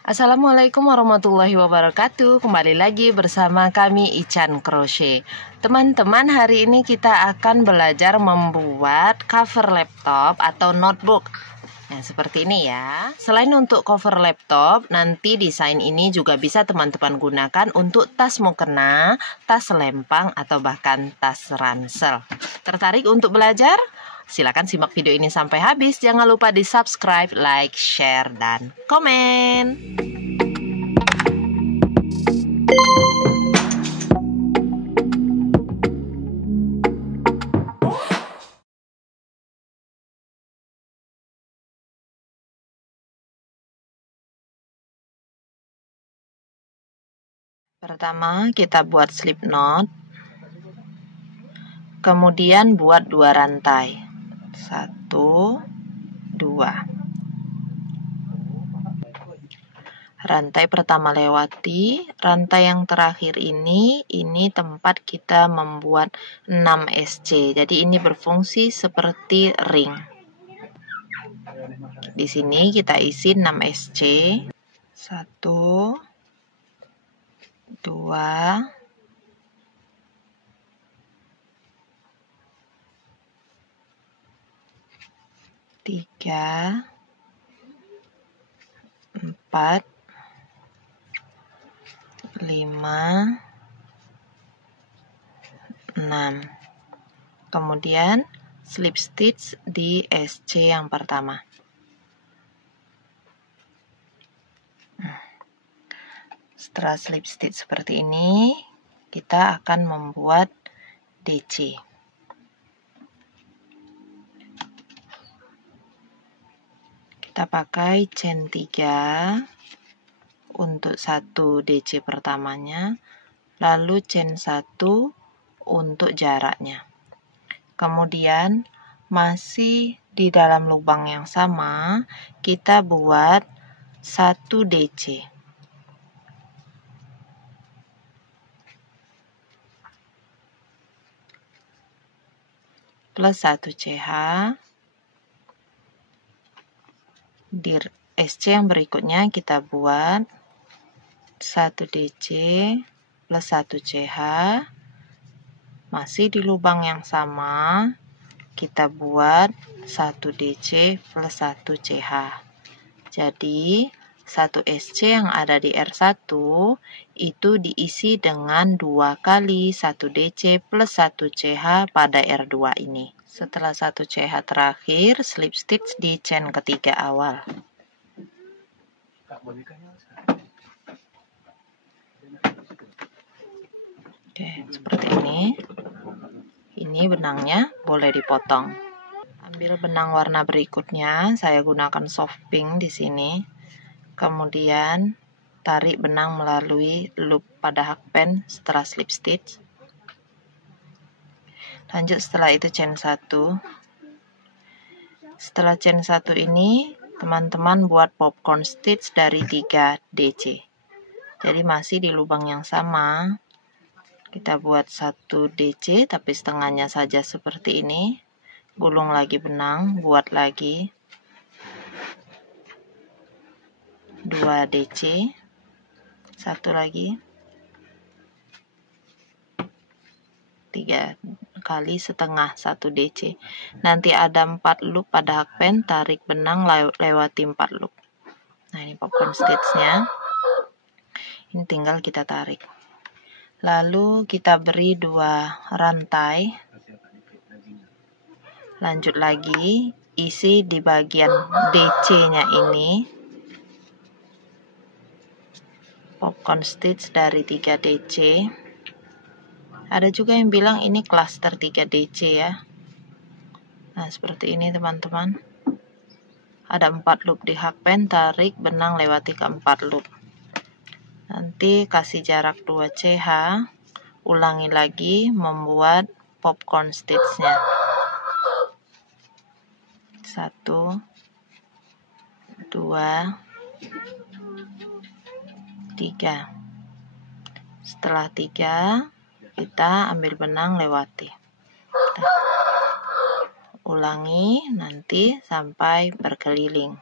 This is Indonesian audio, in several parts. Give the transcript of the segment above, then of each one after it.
Assalamualaikum warahmatullahi wabarakatuh. Kembali lagi bersama kami Ican Crochet. Teman-teman, hari ini kita akan belajar membuat cover laptop atau notebook. Nah, seperti ini ya. Selain untuk cover laptop, nanti desain ini juga bisa teman-teman gunakan untuk tas mukena, tas lempang, atau bahkan tas ransel. Tertarik untuk belajar? Silakan simak video ini sampai habis. Jangan lupa di subscribe, like, share, dan komen. Pertama, kita buat slip knot. Kemudian buat 2 rantai. 1, 2. Rantai pertama lewati, rantai yang terakhir ini tempat kita membuat 6 SC. Jadi ini berfungsi seperti ring. Di sini kita isi 6 SC. 1, 2, 3, 4, 5, 6. Kemudian slip stitch di SC yang pertama. Setelah slip stitch seperti ini, kita akan membuat DC. Kita pakai chain 3 untuk 1 DC pertamanya, lalu chain 1 untuk jaraknya. Kemudian masih di dalam lubang yang sama, kita buat 1 DC. Plus 1 CH. Di SC yang berikutnya kita buat 1 DC plus 1 CH. Masih di lubang yang sama, kita buat 1 DC plus 1 CH. Jadi 1 SC yang ada di R1 itu diisi dengan 2 kali 1 DC plus 1 CH pada R2 ini. Setelah 1 CH terakhir, slip stitch di chain ketiga awal. Oke, seperti ini. Ini benangnya boleh dipotong. Ambil benang warna berikutnya, saya gunakan soft pink di sini. Kemudian tarik benang melalui loop pada hakpen setelah slip stitch. Lanjut setelah itu chain 1. Setelah chain 1 ini, teman-teman buat popcorn stitch dari 3 DC. Jadi masih di lubang yang sama. Kita buat 1 DC tapi setengahnya saja seperti ini. Gulung lagi benang, buat lagi 2 DC. 1 lagi. 3 kali setengah 1 DC. Nanti ada 4 loop pada hakpen, tarik benang lewati 4 loop. Nah, ini popcorn stitchnya. Ini tinggal kita tarik. Lalu kita beri 2 rantai. Lanjut lagi, isi di bagian DC-nya ini. Popcorn stitch dari 3 DC. Ada juga yang bilang ini cluster 3 DC ya. Nah, seperti ini teman-teman. Ada 4 loop di hakpen, tarik benang lewati ke 4 loop. Nanti kasih jarak 2 CH, ulangi lagi membuat popcorn stitch-nya. 1, 2, 3. Setelah 3, kita ambil benang lewati. Ulangi nanti sampai berkeliling.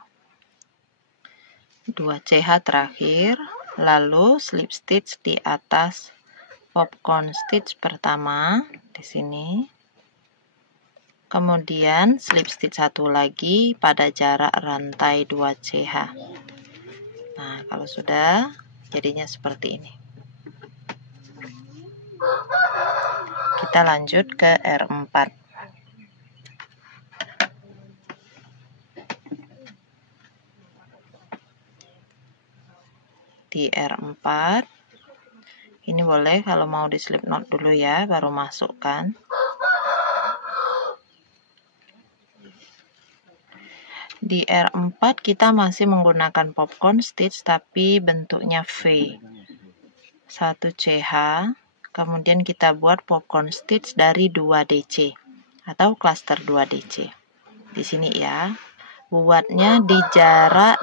2 CH terakhir, lalu slip stitch di atas popcorn stitch pertama di sini. Kemudian slip stitch satu lagi pada jarak rantai 2 CH. Nah, kalau sudah jadinya seperti ini. Kita lanjut ke R4. Di R4 ini boleh kalau mau di slip knot dulu ya, baru masukkan. Di R4 kita masih menggunakan popcorn stitch tapi bentuknya V. 1 CH, kemudian kita buat popcorn stitch dari 2 DC atau cluster 2 DC. Di sini ya, buatnya di jarak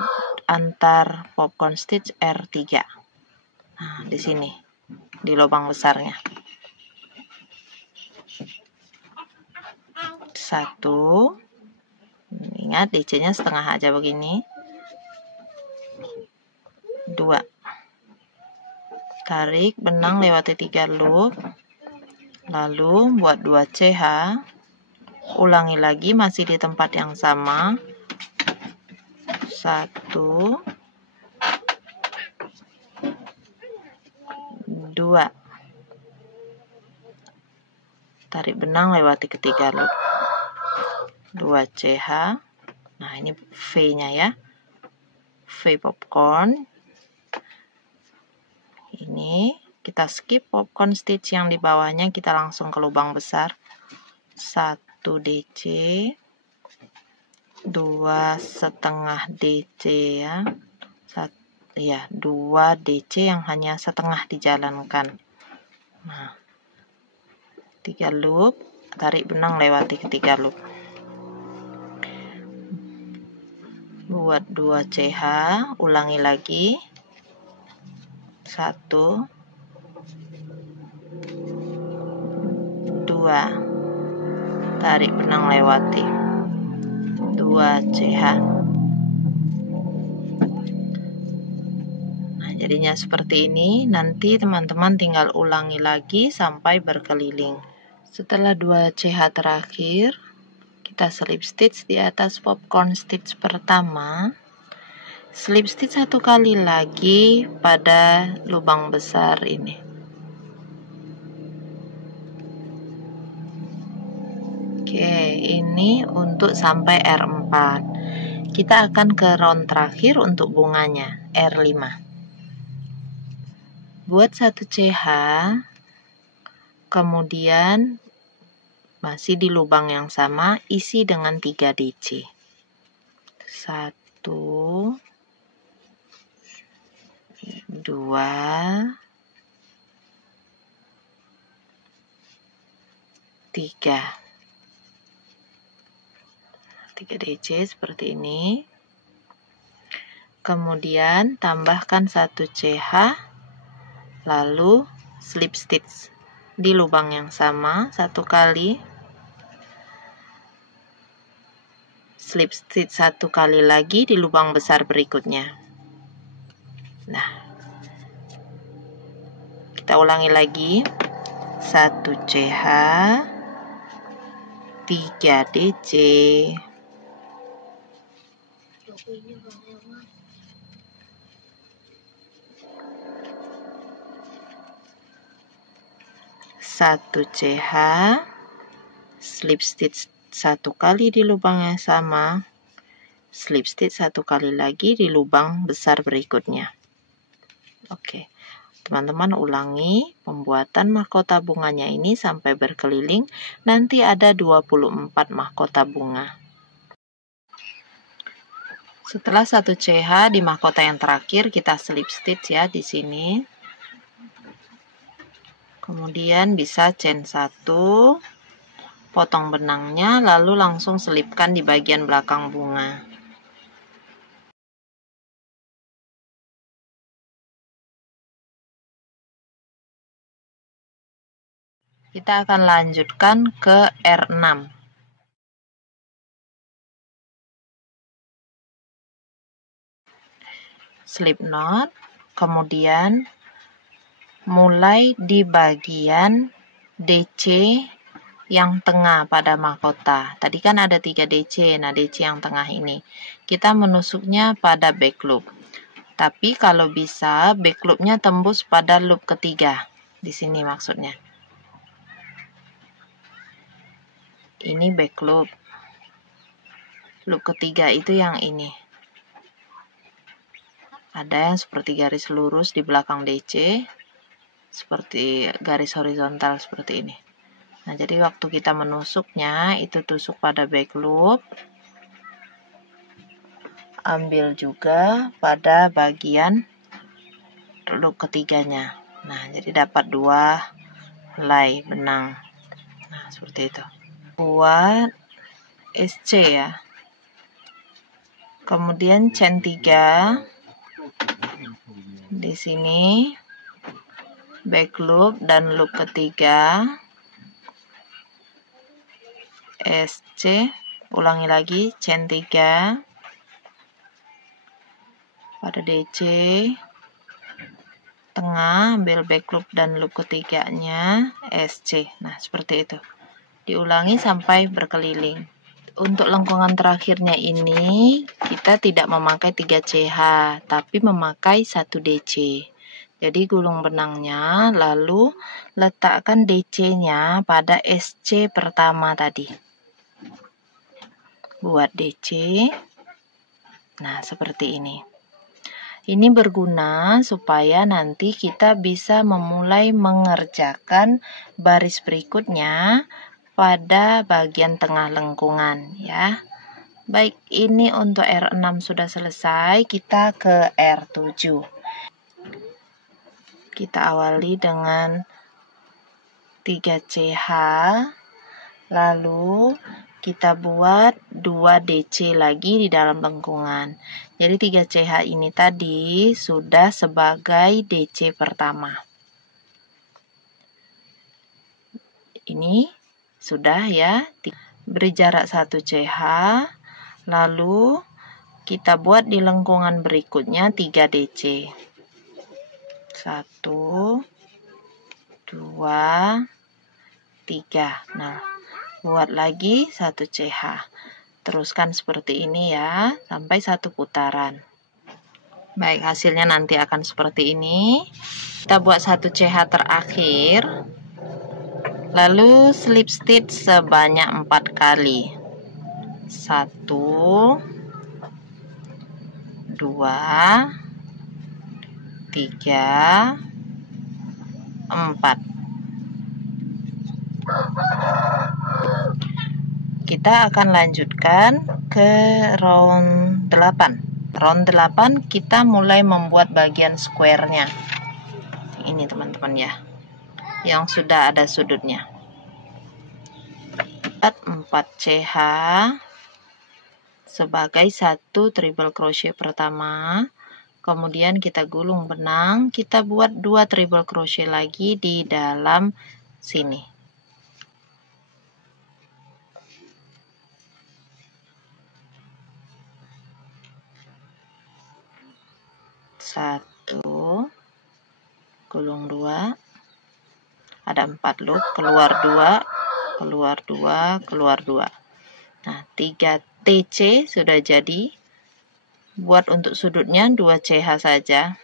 antar popcorn stitch R3. Nah, di sini, di lubang besarnya. 1, ingat DC-nya setengah aja begini. 2, tarik benang lewati 3 loop, lalu buat 2 CH, ulangi lagi masih di tempat yang sama. 1, 2, tarik benang lewati ketiga loop, 2 CH. Nah, ini V-nya ya, V popcorn. Ini kita skip popcorn stitch yang di bawahnya, kita langsung ke lubang besar. 1 DC, 2,5 DC ya. 2 DC yang hanya setengah dijalankan. Nah, 3 loop, tarik benang lewati ketiga loop. Buat 2 CH, ulangi lagi. 1, 2, tarik benang lewati 2 CH. Nah, jadinya seperti ini. Nanti teman-teman tinggal ulangi lagi sampai berkeliling. Setelah 2 CH terakhir, kita slip stitch di atas popcorn stitch pertama. Slip stitch 1 kali lagi pada lubang besar ini. Oke, ini untuk sampai R4. Kita akan ke round terakhir untuk bunganya, R5. Buat 1 CH, kemudian masih di lubang yang sama, isi dengan 3 DC. 1, 2, 3. 3 DC seperti ini. Kemudian tambahkan 1 CH, lalu slip stitch di lubang yang sama 1 kali, slip stitch 1 kali lagi di lubang besar berikutnya. Nah, kita ulangi lagi. 1 CH, 3 DC, 1 CH, slip stitch 1 kali di lubang yang sama, slip stitch 1 kali lagi di lubang besar berikutnya. Oke, teman-teman ulangi pembuatan mahkota bunganya ini sampai berkeliling. Nanti ada 24 mahkota bunga. Setelah 1 CH di mahkota yang terakhir, kita slip stitch ya di sini. Kemudian bisa chain 1, potong benangnya, lalu langsung selipkan di bagian belakang bunga. Kita akan lanjutkan ke R6. slip knot, kemudian mulai di bagian DC yang tengah pada mahkota. Tadi kan ada 3 DC, nah DC yang tengah ini kita menusuknya pada back loop. Tapi kalau bisa back loopnya tembus pada loop ketiga. Di sini maksudnya. Ini back loop. Loop ketiga itu yang ini. Ada yang seperti garis lurus di belakang DC, seperti garis horizontal seperti ini. Nah, jadi waktu kita menusuknya, itu tusuk pada back loop. Ambil juga pada bagian loop ketiganya. Nah, jadi dapat 2 helai benang. Nah, seperti itu. Buat SC ya. Kemudian chain 3 di sini, back loop dan loop ketiga, SC, ulangi lagi, chain 3 pada DC tengah, ambil back loop dan loop ketiganya, SC. Nah, seperti itu. Diulangi sampai berkeliling. Untuk lengkungan terakhirnya ini, kita tidak memakai 3 CH, tapi memakai 1 DC. Jadi gulung benangnya, lalu letakkan DC-nya pada SC pertama tadi. Buat DC. Nah, seperti ini. Ini berguna supaya nanti kita bisa memulai mengerjakan baris berikutnya pada bagian tengah lengkungan ya. Baik, ini untuk R6 sudah selesai, kita ke R7. Kita awali dengan 3 CH, lalu kita buat 2 DC lagi di dalam lengkungan. Jadi 3 CH ini tadi sudah sebagai DC pertama. Ini sudah ya. Beri jarak 1 CH, lalu kita buat di lengkungan berikutnya 3 DC. 1, 2, 3. Nah, buat lagi 1 CH. Teruskan seperti ini ya, sampai 1 putaran. Baik, hasilnya nanti akan seperti ini. Kita buat 1 CH terakhir. Lalu slip stitch sebanyak 4 kali. 1, 2, 3, 4. Kita akan lanjutkan ke round 8. Round 8 kita mulai membuat bagian square-nya. Ini teman-teman ya, yang sudah ada sudutnya. 4 CH sebagai 1 triple crochet pertama. Kemudian kita gulung benang, kita buat 2 triple crochet lagi di dalam sini. Satu, gulung 2, ada 4 loop, keluar 2, keluar 2, keluar 2. Nah, 3 TC sudah jadi. Buat untuk sudutnya 2 CH saja.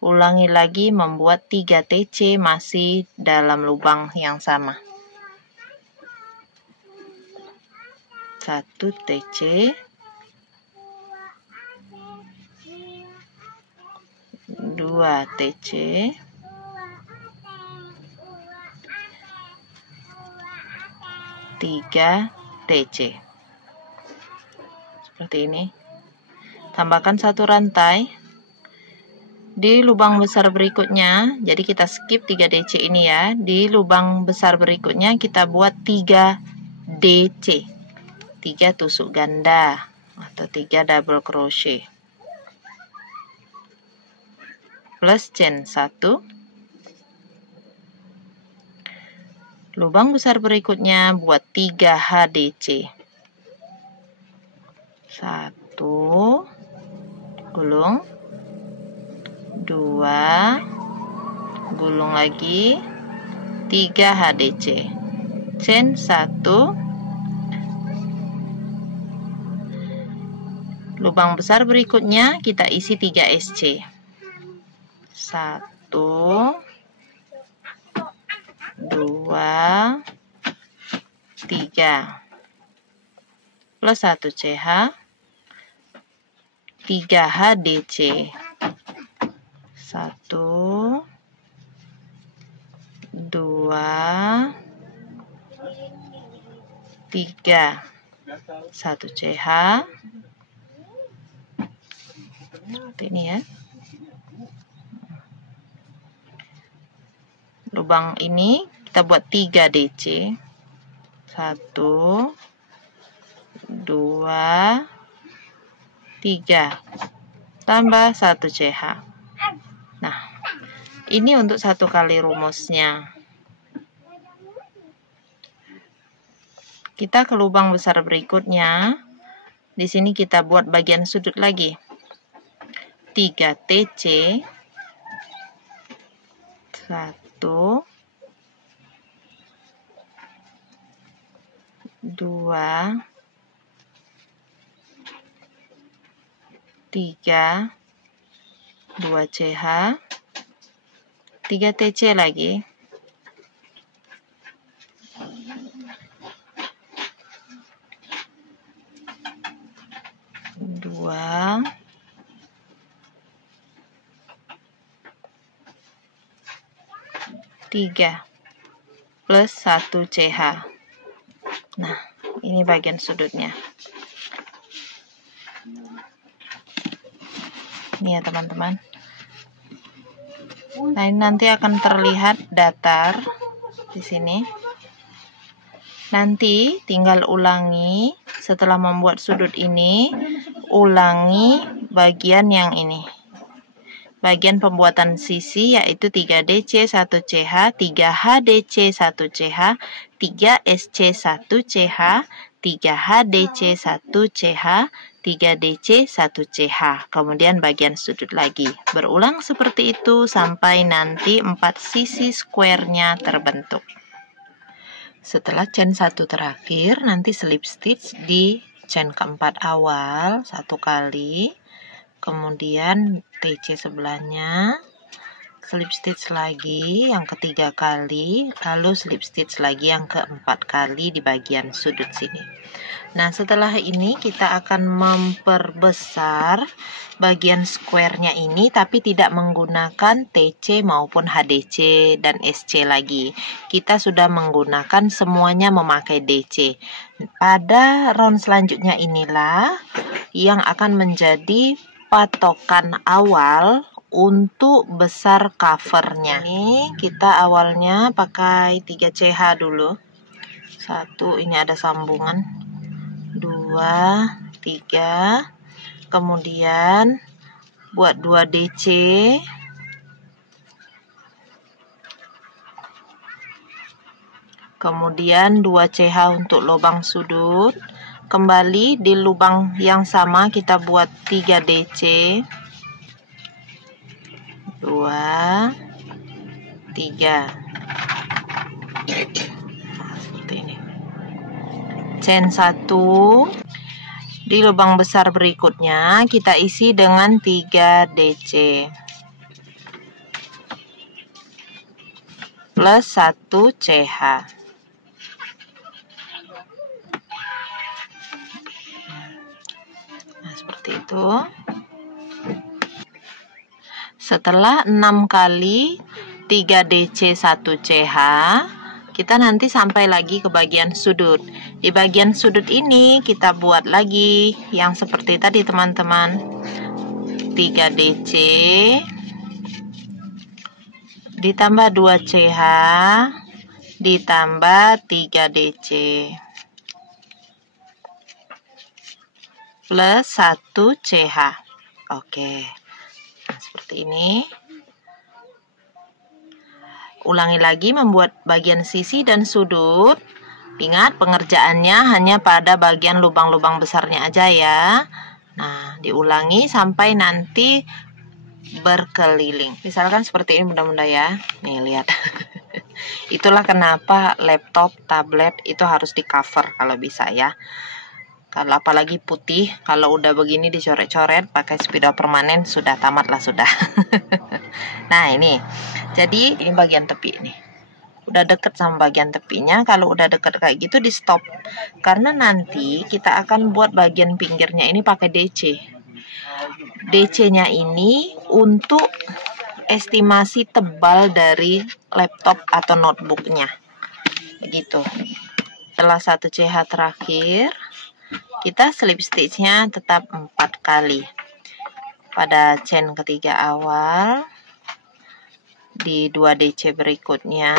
Ulangi lagi membuat 3 TC masih dalam lubang yang sama. 1 TC, 2 TC, 3 TC. Seperti ini. Tambahkan 1 rantai di lubang besar berikutnya. Jadi kita skip 3 DC ini ya. Di lubang besar berikutnya kita buat 3 DC, 3 tusuk ganda atau 3 double crochet plus chain 1. Lubang besar berikutnya buat 3 HDC. 1, gulung, 2, gulung lagi, 3 HDC, chain 1, lubang besar berikutnya kita isi 3 SC, 1, 2, 3, plus 1 CH, 3 HDC, 1, 2, 3, 1 CH, seperti ini ya. Lubang ini kita buat 3 DC, 1, 2, 3, tambah 1 CH. Nah, ini untuk 1 kali rumusnya. Kita ke lubang besar berikutnya. Di sini kita buat bagian sudut lagi. 3 TC, 1, 2, 3, 2 CH, 3 TC lagi, 2, 3, plus 1 CH. Nah, ini bagian sudutnya. Ini ya teman-teman. Nah, ini nanti akan terlihat datar di sini. Nanti tinggal ulangi setelah membuat sudut ini, ulangi bagian yang ini. Bagian pembuatan sisi yaitu 3 DC 1 CH, 3 HDC 1 CH, 3 SC 1 CH, 3 HDC 1 CH, 3 DC 1 CH. Kemudian bagian sudut lagi. Berulang seperti itu sampai nanti 4 sisi square-nya terbentuk. Setelah chain 1 terakhir, nanti slip stitch di chain keempat awal 1 kali. Kemudian TC sebelahnya, slip stitch lagi yang ketiga kali, lalu slip stitch lagi yang keempat kali di bagian sudut sini. Nah, setelah ini kita akan memperbesar bagian square-nya ini, tapi tidak menggunakan TC maupun HDC dan SC lagi. Kita sudah menggunakan semuanya memakai DC. Pada round selanjutnya inilah yang akan menjadi patokan awal untuk besar covernya. Ini kita awalnya pakai 3 CH dulu. 1, ini ada sambungan. 2, 3. Kemudian buat 2 DC. Kemudian 2 CH untuk lubang sudut. Kembali di lubang yang sama kita buat 3 DC, 2, 3. Nah, seperti ini. Chain 1. Di lubang besar berikutnya kita isi dengan 3 DC plus 1 CH. Seperti itu. Setelah 6 kali 3 DC 1 CH, kita nanti sampai lagi ke bagian sudut. Di bagian sudut ini kita buat lagi yang seperti tadi teman-teman. 3 DC ditambah 2 CH ditambah 3 DC plus 1 CH. Oke. Nah, seperti ini. Ulangi lagi membuat bagian sisi dan sudut. Ingat, pengerjaannya hanya pada bagian lubang-lubang besarnya aja ya. Nah, diulangi sampai nanti berkeliling. Misalkan seperti ini bunda-bunda ya. Nih lihat. Itulah kenapa laptop, tablet itu harus di cover kalau bisa ya. Kalau apalagi putih, kalau udah begini dicoret-coret pakai spidol permanen sudah tamat lah sudah. Nah ini, jadi ini bagian tepi nih. Udah deket sama bagian tepinya, kalau udah deket kayak gitu di stop. Karena nanti kita akan buat bagian pinggirnya ini pakai DC. DC-nya ini untuk estimasi tebal dari laptop atau notebooknya. Begitu. Setelah 1 CH terakhir, kita slip stitch-nya tetap 4 kali. Pada chain ketiga awal, di 2 DC berikutnya,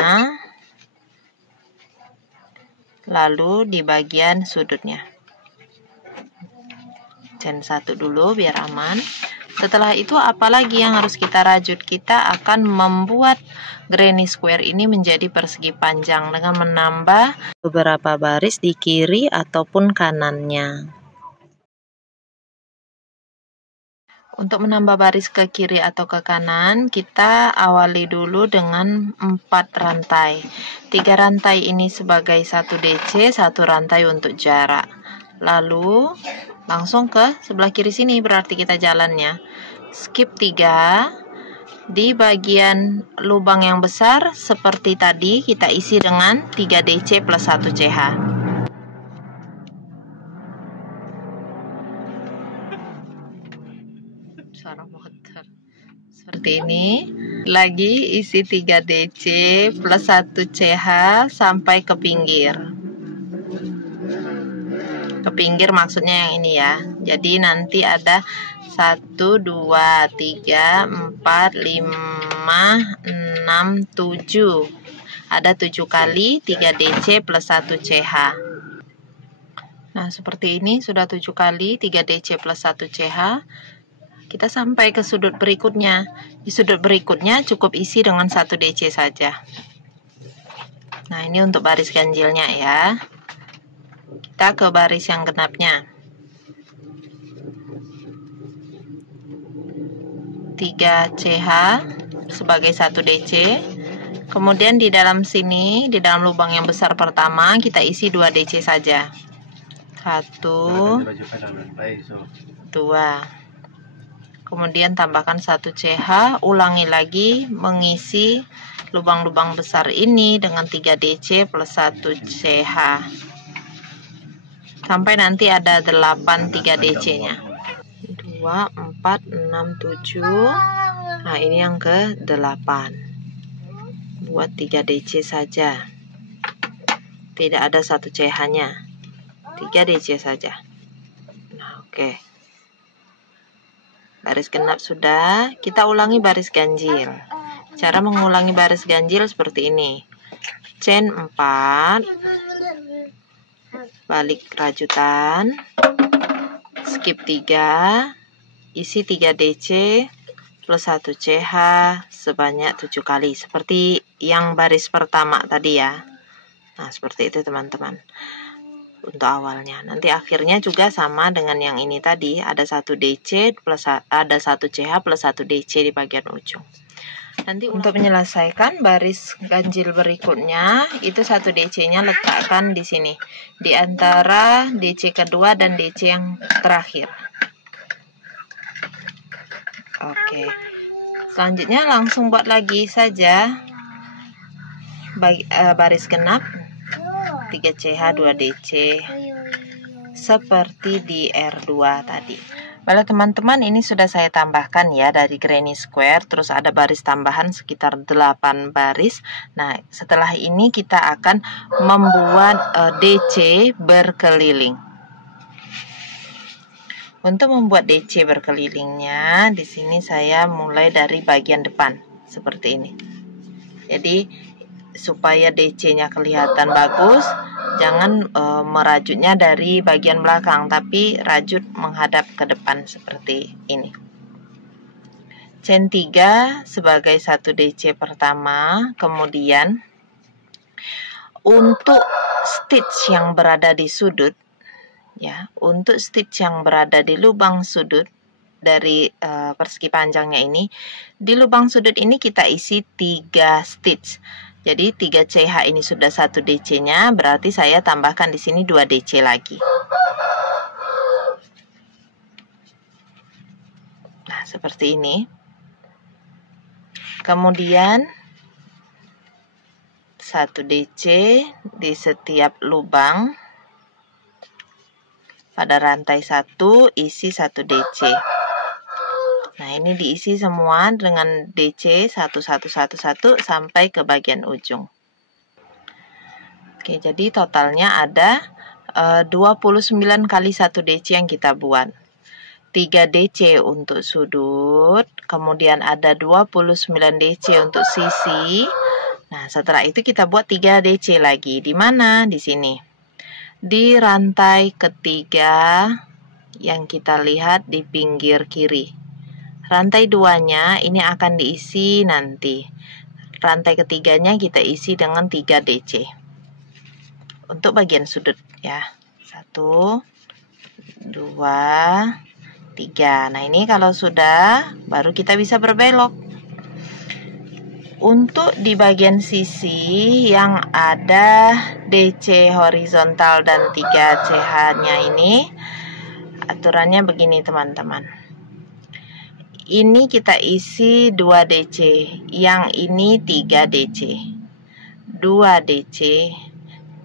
lalu di bagian sudutnya. Chain 1 dulu biar aman. Setelah itu apalagi yang harus kita rajut? Kita akan membuat granny square ini menjadi persegi panjang dengan menambah beberapa baris di kiri ataupun kanannya. Untuk menambah baris ke kiri atau ke kanan, kita awali dulu dengan 4 rantai. 3 rantai ini sebagai 1 DC, 1 rantai untuk jarak. Lalu langsung ke sebelah kiri sini, berarti kita jalannya. Skip 3. Di bagian lubang yang besar seperti tadi kita isi dengan 3 DC plus 1 CH. Suara motor. Seperti ini. Lagi isi 3 DC plus 1 CH sampai ke pinggir. Ke pinggir maksudnya yang ini ya. Jadi nanti ada 1, 2, 3, 4, 5, 6, 7. Ada 7 kali 3 DC plus 1 CH. Nah, seperti ini sudah 7 kali 3 DC plus 1 CH. Kita sampai ke sudut berikutnya. Di sudut berikutnya cukup isi dengan 1 DC saja. Nah, ini untuk baris ganjilnya ya. Kita ke baris yang genapnya. 3 CH sebagai 1 DC. Kemudian di dalam sini, di dalam lubang yang besar pertama, kita isi 2 DC saja. 1, 2. Kemudian tambahkan 1 CH, ulangi lagi mengisi lubang-lubang besar ini dengan 3 DC plus 1 CH. Sampai nanti ada 8 3 DC-nya. 2, 4, 6, 7. Nah, ini yang ke-8. Buat 3 DC saja. Tidak ada 1 CH-nya. 3 DC saja. Nah, oke. Baris genap sudah. Kita ulangi baris ganjil. Cara mengulangi baris ganjil seperti ini. Chain 4. Balik rajutan. Skip 3. Isi 3 DC plus 1 CH sebanyak 7 kali. Seperti yang baris pertama tadi ya. Nah, seperti itu teman-teman. Untuk awalnya. Nanti akhirnya juga sama dengan yang ini tadi. Ada 1 DC plus ada 1 CH plus 1 DC di bagian ujung. Nanti untuk menyelesaikan baris ganjil berikutnya, itu 1 DC-nya letakkan di sini. Di antara DC kedua dan DC yang terakhir. Oke. Selanjutnya langsung buat lagi saja baris genap 3 CH 2 DC seperti di R2 tadi. Baiklah teman-teman, ini sudah saya tambahkan ya dari granny square, terus ada baris tambahan sekitar 8 baris. Nah, setelah ini kita akan membuat DC berkeliling. Untuk membuat DC berkelilingnya, di sini saya mulai dari bagian depan seperti ini. Jadi supaya DC-nya kelihatan bagus, jangan merajutnya dari bagian belakang, tapi rajut menghadap ke depan seperti ini. Chain 3 sebagai 1 DC pertama, kemudian untuk stitch yang berada di sudut, ya, untuk stitch yang berada di lubang sudut dari persegi panjangnya ini. Di lubang sudut ini kita isi 3 stitch. Jadi 3 CH ini sudah 1 DC-nya, berarti saya tambahkan di sini 2 DC lagi. Nah, seperti ini. Kemudian 1 DC di setiap lubang. Pada rantai 1 isi 1 DC. Nah, ini diisi semua dengan DC 1 sampai ke bagian ujung. Oke, jadi totalnya ada 29 kali 1 DC yang kita buat. 3 DC untuk sudut, kemudian ada 29 DC untuk sisi. Nah, setelah itu kita buat 3 DC lagi. Di mana? Di sini. Di rantai ketiga yang kita lihat di pinggir kiri. Rantai 2-nya ini akan diisi nanti. Rantai ketiganya kita isi dengan 3 DC. Untuk bagian sudut ya. 1, 2, 3. Nah, ini kalau sudah, baru kita bisa berbelok. Untuk di bagian sisi yang ada DC horizontal dan 3 CH-nya ini, aturannya begini teman-teman. Ini kita isi 2 DC, yang ini 3 DC. 2 DC,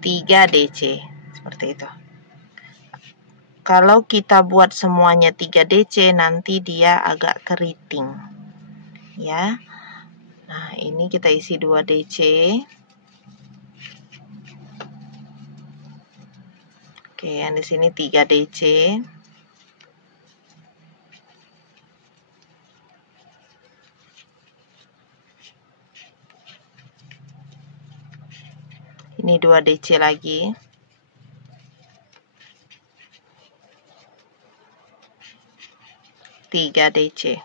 3 DC, seperti itu. Kalau kita buat semuanya 3 DC, nanti dia agak keriting. Ya. Nah, ini kita isi 2 DC. Oke, yang di sini 3 DC. Ini 2 DC lagi. Tiga DC.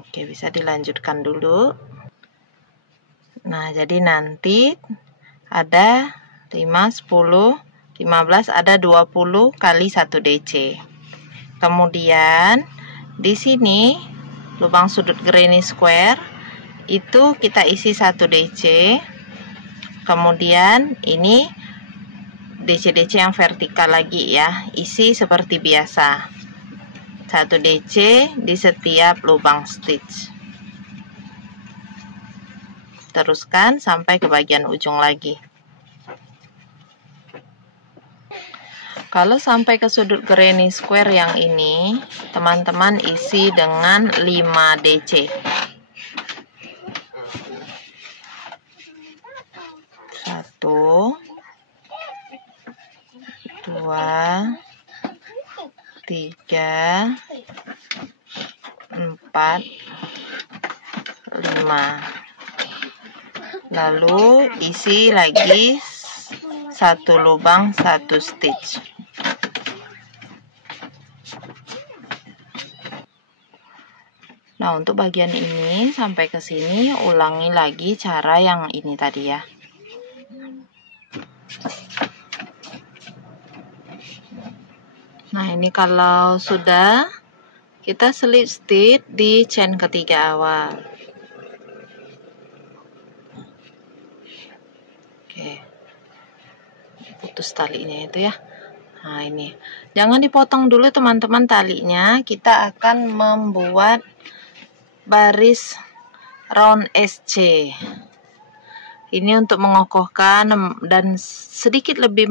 Oke, bisa dilanjutkan dulu. Nah, jadi nanti ada 5, 10, 15, ada 20 kali 1 DC. Kemudian di sini lubang sudut granny square itu kita isi 1 DC. Kemudian ini DC-DC yang vertikal lagi ya, isi seperti biasa. 1 DC di setiap lubang stitch. Teruskan sampai ke bagian ujung lagi. Kalau sampai ke sudut granny square yang ini, teman-teman isi dengan 5 DC. 1, 2, 3, 4, 5. Lalu isi lagi 1 lubang 1 stitch. Nah, untuk bagian ini sampai ke sini ulangi lagi cara yang ini tadi ya. Nah, ini kalau sudah, kita slip stitch di chain ketiga awal. Oke. Putus talinya itu ya. Nah, ini. Jangan dipotong dulu teman-teman talinya. Kita akan membuat baris round SC. Ini untuk mengokohkan dan sedikit lebih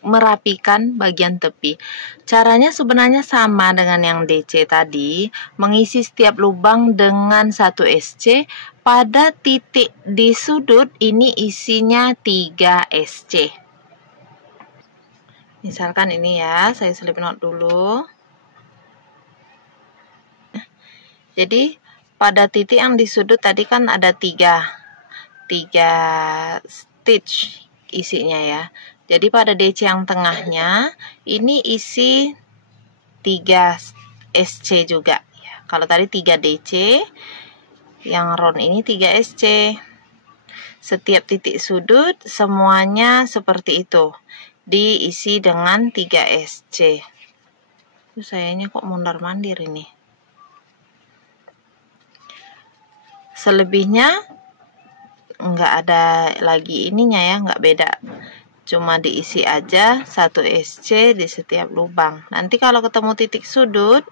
merapikan bagian tepi. Caranya sebenarnya sama dengan yang DC tadi, mengisi setiap lubang dengan 1 SC. Pada titik di sudut ini isinya 3 SC. Misalkan ini ya, saya slip knot dulu. Jadi pada titik yang di sudut tadi kan ada 3 stitch isinya ya. Jadi pada DC yang tengahnya ini isi 3 SC juga ya. Kalau tadi 3 DC, yang round ini 3 SC. Setiap titik sudut semuanya seperti itu. Diisi dengan 3 SC. Sayangnya kok mondar-mandir ini. Selebihnya nggak ada lagi ininya ya, nggak beda. Cuma diisi aja 1 SC di setiap lubang. Nanti kalau ketemu titik sudut,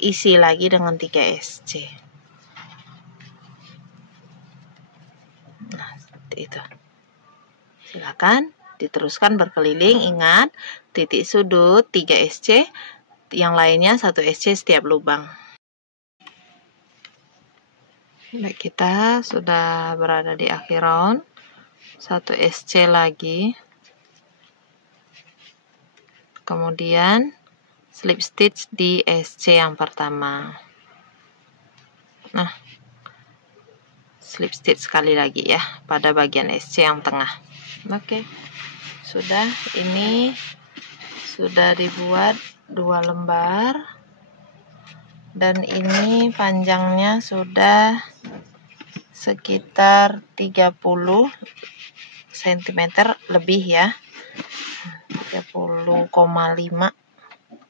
isi lagi dengan 3 SC. Nah, seperti itu. Silakan diteruskan berkeliling. Ingat, titik sudut 3 SC, yang lainnya 1 SC setiap lubang. Baik, kita sudah berada di akhir round. 1 SC lagi. Kemudian slip stitch di SC yang pertama. Nah, slip stitch sekali lagi ya pada bagian SC yang tengah. Oke, sudah. Ini sudah dibuat 2 lembar, dan ini panjangnya sudah sekitar 30 cm lebih ya, 30,5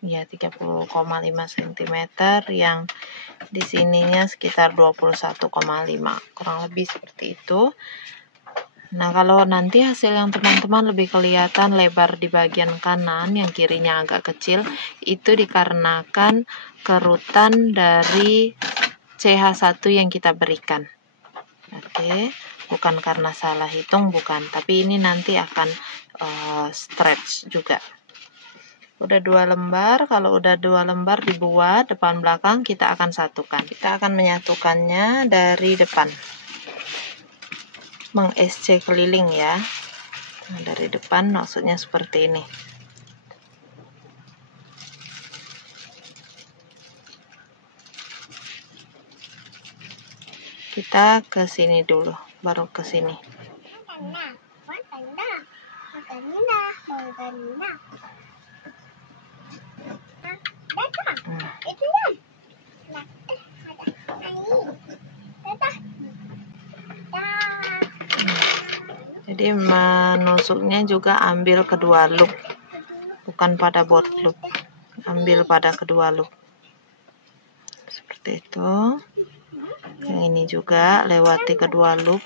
ya, 30,5 cm, yang di sininya sekitar 21,5, kurang lebih seperti itu. Nah, kalau nanti hasil yang teman-teman lebih kelihatan lebar di bagian kanan, yang kirinya agak kecil, itu dikarenakan kerutan dari CH1 yang kita berikan. Oke, bukan karena salah hitung, bukan, tapi ini nanti akan stretch juga. Udah 2 lembar, kalau udah 2 lembar dibuat depan belakang, kita akan satukan. Kita akan menyatukannya dari depan. Meng-SC keliling ya. Nah, dari depan maksudnya seperti ini. Kita ke sini dulu, baru ke sini. Jadi menusuknya juga ambil kedua loop, bukan pada bot loop, ambil pada kedua loop. Seperti itu. Yang ini juga lewati kedua loop.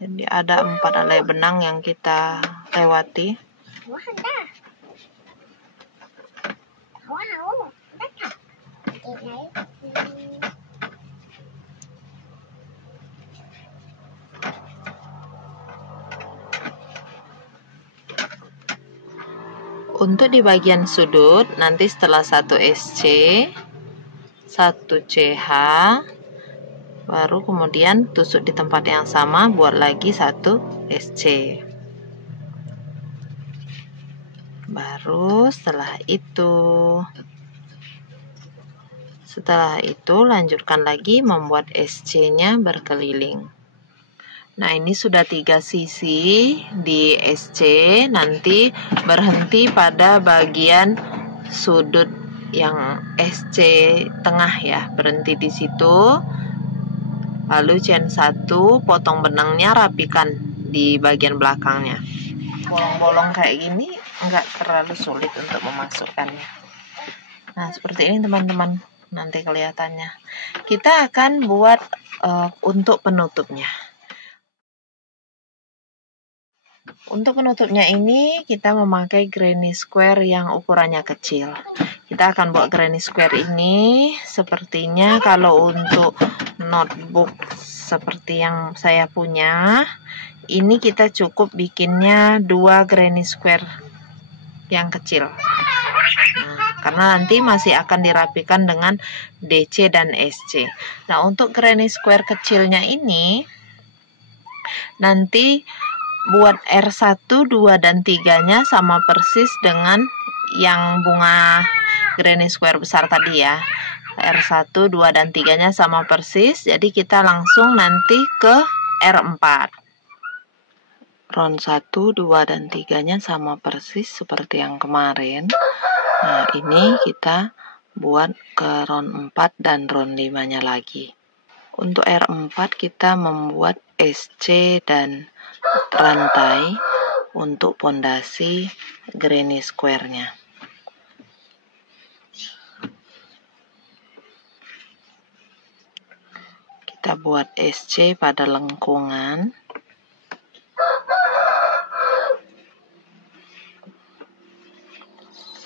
Jadi ada 4 helai benang yang kita lewati. Untuk di bagian sudut, nanti setelah 1 SC, 1 CH, baru kemudian tusuk di tempat yang sama, buat lagi 1 SC. Baru setelah itu lanjutkan lagi membuat SC-nya berkeliling. Nah, ini sudah 3 sisi di SC, nanti berhenti pada bagian sudut yang SC tengah ya, berhenti di situ. Lalu chain 1, potong benangnya, rapikan di bagian belakangnya. Bolong-bolong kayak gini enggak terlalu sulit untuk memasukkannya. Nah, seperti ini teman-teman, nanti kelihatannya. Kita akan buat untuk penutupnya. Untuk penutupnya ini kita memakai granny square yang ukurannya kecil. Kita akan buat granny square ini sepertinya kalau untuk notebook seperti yang saya punya, ini kita cukup bikinnya 2 granny square yang kecil. Nah, karena nanti masih akan dirapikan dengan DC dan SC. Nah, untuk granny square kecilnya ini nanti buat R1, 2, dan 3-nya sama persis dengan yang bunga granny square besar tadi ya. R1, 2, dan 3-nya sama persis. Jadi kita langsung nanti ke R4. Round 1, 2, dan 3-nya sama persis seperti yang kemarin. Nah, ini kita buat ke round 4 dan round 5-nya lagi. Untuk R4 kita membuat SC dan rantai untuk pondasi granny square-nya. Kita buat SC pada lengkungan.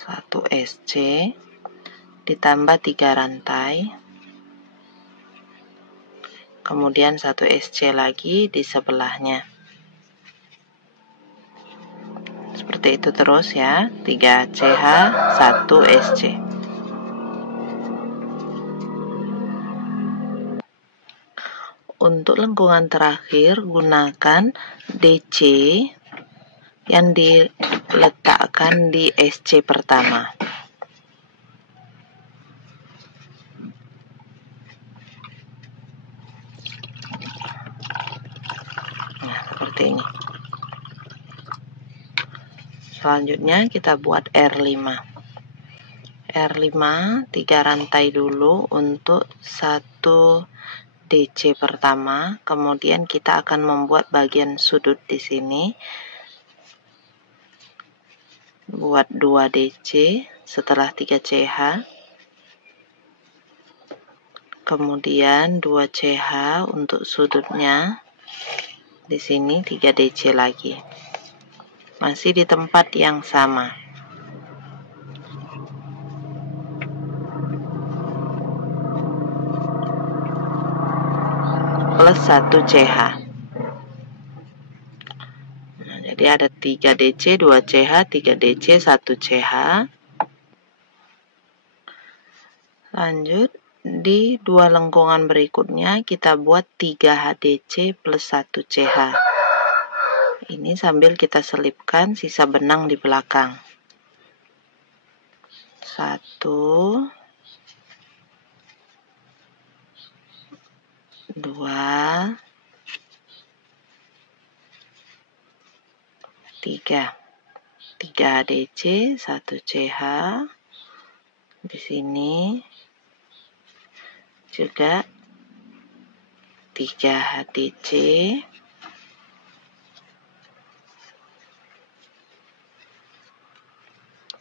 Satu SC ditambah 3 rantai. Kemudian 1 SC lagi di sebelahnya. Seperti itu terus ya, 3 CH, 1 SC. Untuk lengkungan terakhir, gunakan DC yang diletakkan di SC pertama. Nah, seperti ini. Selanjutnya kita buat R5. R5 3 rantai dulu untuk 1 DC pertama, kemudian kita akan membuat bagian sudut di sini. Buat 2 DC setelah 3 CH. Kemudian 2 CH untuk sudutnya. Di sini 3 DC lagi. Masih di tempat yang sama. Plus 1 CH. Nah, jadi ada 3 DC, 2 CH, 3 DC, 1 CH. Lanjut, di 2 lengkungan berikutnya kita buat 3 HDC plus 1 CH. Ini sambil kita selipkan sisa benang di belakang. 1, 2, 3. 3 DC, 1 CH. Di sini juga 3 HDC.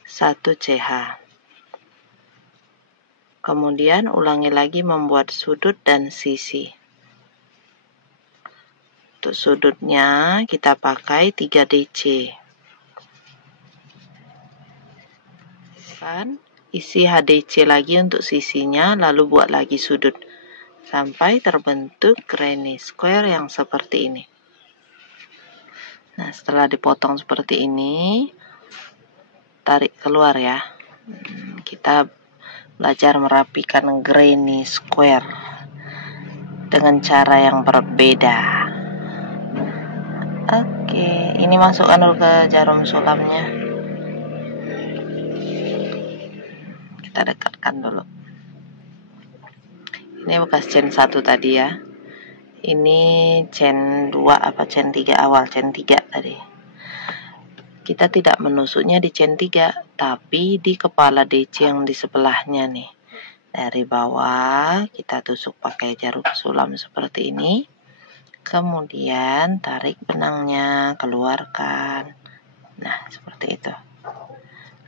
Satu CH. Kemudian ulangi lagi membuat sudut dan sisi. Untuk sudutnya kita pakai 3 DC. Kan isi HDC lagi untuk sisinya, lalu buat lagi sudut sampai terbentuk granny square yang seperti ini. Nah, setelah dipotong seperti ini, tarik keluar ya. Kita belajar merapikan granny square dengan cara yang berbeda. Oke, ini masukkan dulu ke jarum sulamnya. Kita dekatkan dulu. Ini bekas chain 1 tadi ya. Ini chain 2 apa chain 3 awal, chain 3 tadi. Kita tidak menusuknya di chain 3, tapi di kepala DC yang di sebelahnya nih. Dari bawah kita tusuk pakai jarum sulam seperti ini. Kemudian tarik benangnya, keluarkan. Nah, seperti itu.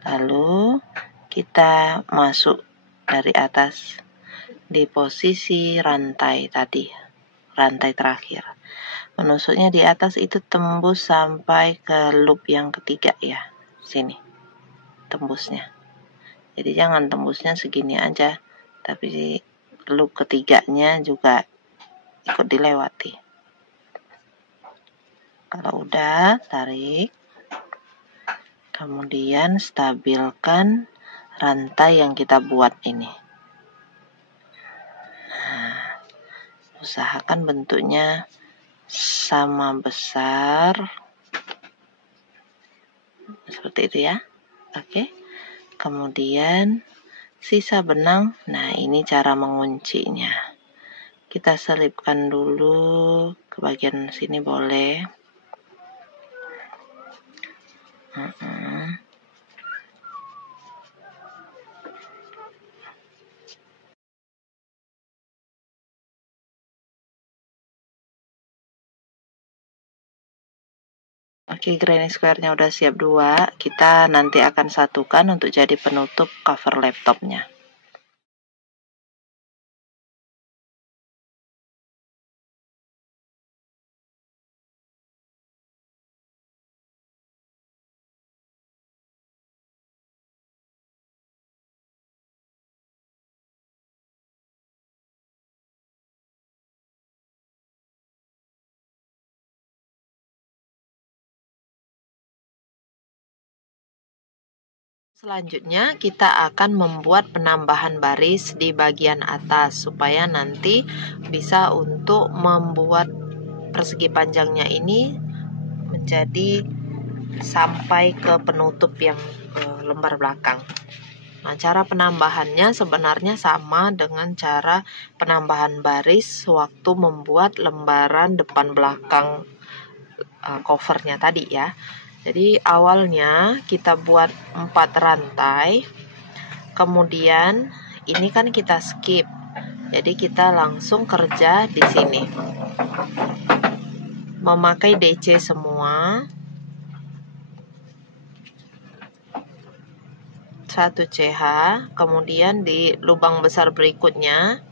Lalu kita masuk dari atas di posisi rantai tadi, rantai terakhir. Menusuknya di atas itu tembus sampai ke loop yang ketiga ya, sini tembusnya. Jadi jangan tembusnya segini aja, tapi loop ketiganya juga ikut dilewati. Kalau udah, tarik. Kemudian stabilkan rantai yang kita buat ini. Nah, usahakan bentuknya sama besar. Seperti itu ya. Oke. Kemudian sisa benang. Nah, ini cara menguncinya. Kita selipkan dulu ke bagian sini boleh. Oke, granny square-nya udah siap 2. Kita nanti akan satukan untuk jadi penutup cover laptopnya. Selanjutnya kita akan membuat penambahan baris di bagian atas supaya nanti bisa untuk membuat persegi panjangnya ini menjadi sampai ke penutup yang lembar belakang. Nah, cara penambahannya sebenarnya sama dengan cara penambahan baris waktu membuat lembaran depan belakang covernya tadi ya. Jadi awalnya kita buat 4 rantai, kemudian ini kan kita skip, jadi kita langsung kerja di sini memakai DC semua, 1 CH, kemudian di lubang besar berikutnya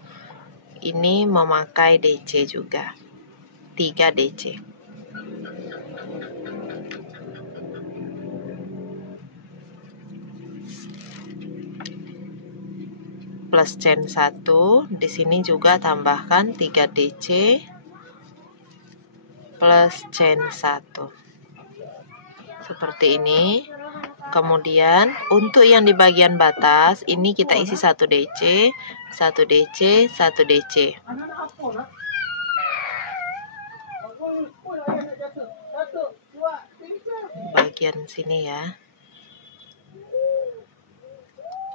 ini memakai DC juga, 3 DC. Plus chain 1, di sini juga tambahkan 3 DC plus chain 1. Seperti ini. Kemudian untuk yang di bagian batas ini kita isi 1 DC, 1 DC, 1 DC. Bagian sini ya.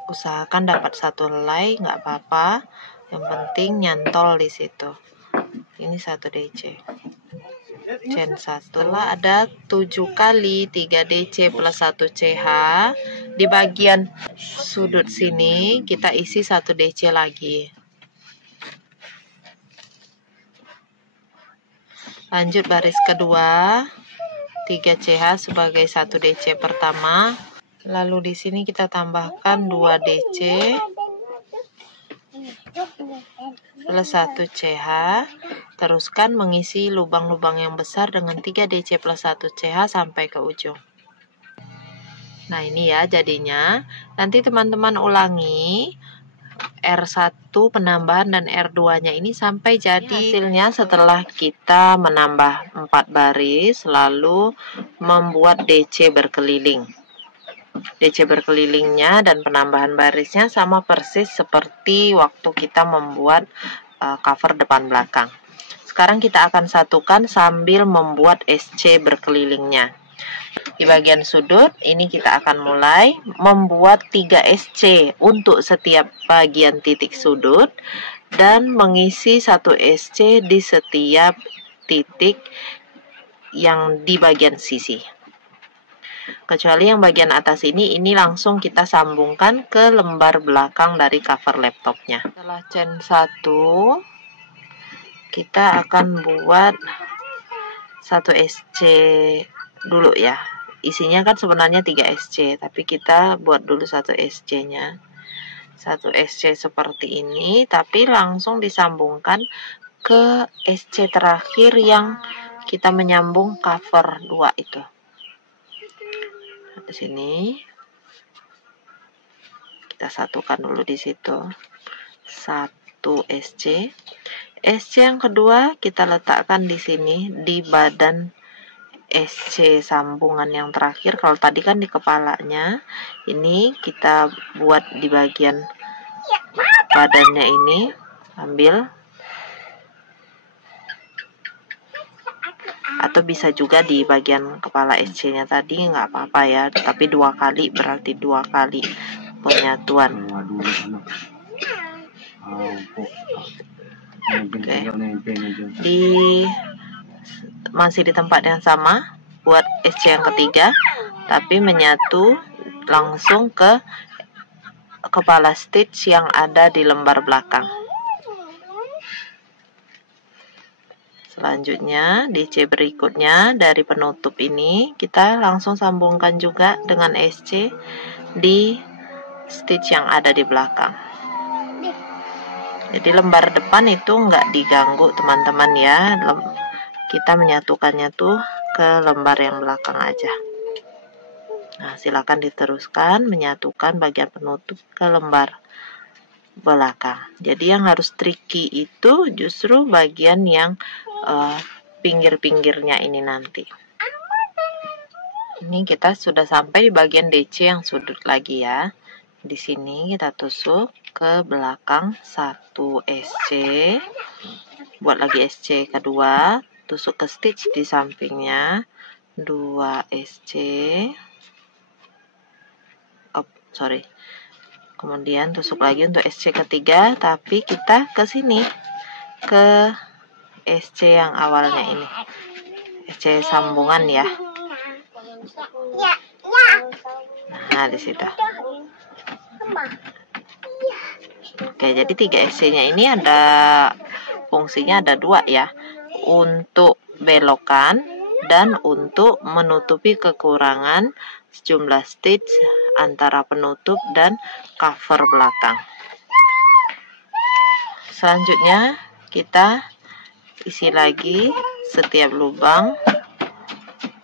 Usahakan dapat 1 helai, nggak apa-apa. Yang penting nyantol di situ. Ini 1 DC. Chain 1. Setelah ada 7 kali 3 DC plus 1 CH, di bagian sudut sini kita isi 1 DC lagi. Lanjut baris kedua, 3 CH sebagai 1 DC pertama. Lalu di sini kita tambahkan 2 DC plus 1 CH. Teruskan mengisi lubang-lubang yang besar dengan 3 DC plus 1 CH sampai ke ujung. Nah, ini ya jadinya. Nanti teman-teman ulangi R1 penambahan dan R2-nya ini sampai jadi hasilnya setelah kita menambah 4 baris lalu membuat DC berkeliling. DC berkelilingnya dan penambahan barisnya sama persis seperti waktu kita membuat cover depan belakang. Sekarang kita akan satukan sambil membuat SC berkelilingnya. Di bagian sudut ini kita akan mulai membuat 3 SC untuk setiap bagian titik sudut dan mengisi 1 SC di setiap titik yang di bagian sisi. Kecuali yang bagian atas ini langsung kita sambungkan ke lembar belakang dari cover laptopnya. Setelah chain 1, kita akan buat 1 SC dulu ya. Isinya kan sebenarnya 3 SC, tapi kita buat dulu 1 SC-nya. 1 SC seperti ini, tapi langsung disambungkan ke SC terakhir yang kita menyambung cover 2 itu. Di sini kita satukan dulu di situ 1 SC. SC yang kedua kita letakkan di sini di badan SC sambungan yang terakhir. Kalau tadi kan di kepalanya, ini kita buat di bagian badannya ini, ambil. Atau bisa juga di bagian kepala SC-nya tadi, nggak apa-apa ya, tapi 2 kali berarti 2 kali penyatuan. Oke. Masih di tempat yang sama buat SC yang ketiga, tapi menyatu langsung ke kepala stitch yang ada di lembar belakang. Selanjutnya DC berikutnya dari penutup ini kita langsung sambungkan juga dengan SC di stitch yang ada di belakang. Jadi lembar depan itu nggak diganggu teman-teman ya, kita menyatukannya tuh ke lembar yang belakang aja. Nah, silakan diteruskan menyatukan bagian penutup ke lembar belakang. Jadi yang harus tricky itu justru bagian yang pinggir-pinggirnya ini nanti. Ini kita sudah sampai di bagian DC yang sudut lagi ya. Di sini kita tusuk ke belakang 1 SC, buat lagi SC kedua, tusuk ke stitch di sampingnya 2 SC, kemudian tusuk lagi untuk SC ketiga, tapi kita ke sini ke SC yang awalnya ini, SC sambungan ya. Nah, di situ. Oke, jadi 3 SC-nya ini ada fungsinya ada 2 ya, untuk belokan dan untuk menutupi kekurangan sejumlah stitch antara penutup dan cover belakang. Selanjutnya kita isi lagi setiap lubang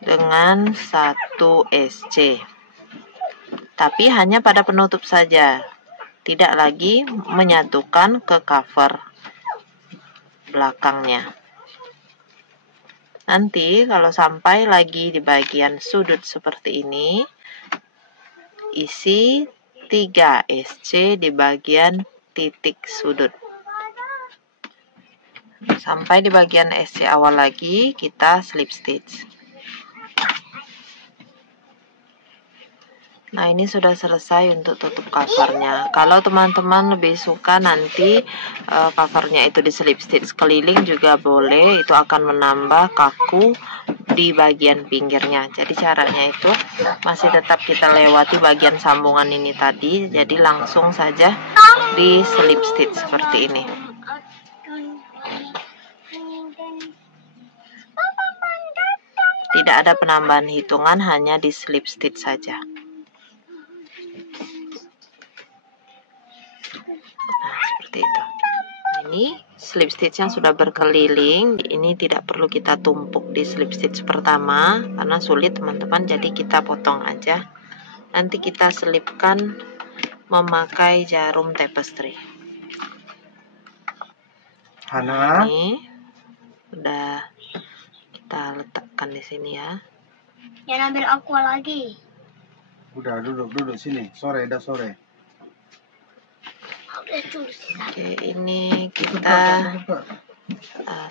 dengan 1 SC, tapi hanya pada penutup saja, tidak lagi menyatukan ke cover belakangnya. Nanti kalau sampai lagi di bagian sudut seperti ini, isi 3 SC di bagian titik sudut. Sampai di bagian SC awal lagi, kita slip stitch. Nah, ini sudah selesai untuk tutup covernya. Kalau teman-teman lebih suka nanti covernya itu di slip stitch keliling juga boleh, itu akan menambah kaku di bagian pinggirnya. Jadi caranya itu masih tetap kita lewati bagian sambungan ini tadi, jadi langsung saja di slip stitch seperti ini. Tidak ada penambahan hitungan, hanya di slip stitch saja. Nah, seperti itu. Ini slip stitch yang sudah berkeliling, ini tidak perlu kita tumpuk di slip stitch pertama karena sulit teman-teman, jadi kita potong aja. Nanti kita selipkan memakai jarum tapestry. Hana, ini udah kita letakkan di sini ya. Jangan ambil aqua lagi. udah duduk sini. Sore, dah sore. Oke, ini kita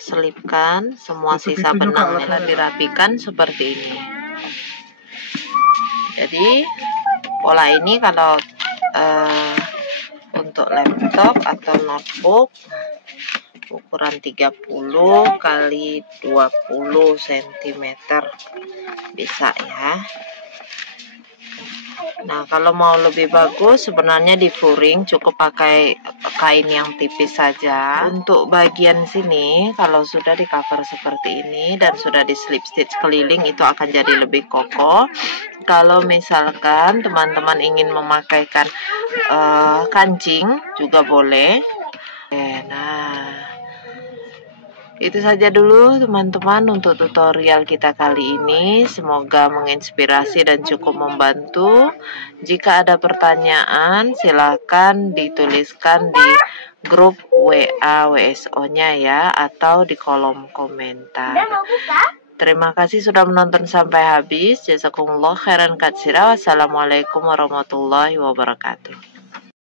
selipkan semua sisa benangnya, dirapikan seperti ini. Jadi pola ini kalau untuk laptop atau notebook ukuran 30 kali 20 cm bisa ya. Nah, kalau mau lebih bagus sebenarnya di furing cukup pakai kain yang tipis saja. Untuk bagian sini kalau sudah di cover seperti ini dan sudah di slip stitch keliling itu akan jadi lebih kokoh. Kalau misalkan teman-teman ingin memakaikan kancing juga boleh. Nah, itu saja dulu teman-teman untuk tutorial kita kali ini. Semoga menginspirasi dan cukup membantu. Jika ada pertanyaan silakan dituliskan di grup WA WSO-nya ya, atau di kolom komentar. Terima kasih sudah menonton sampai habis. Jazakumullah khairan katsira. Wassalamualaikum warahmatullahi wabarakatuh.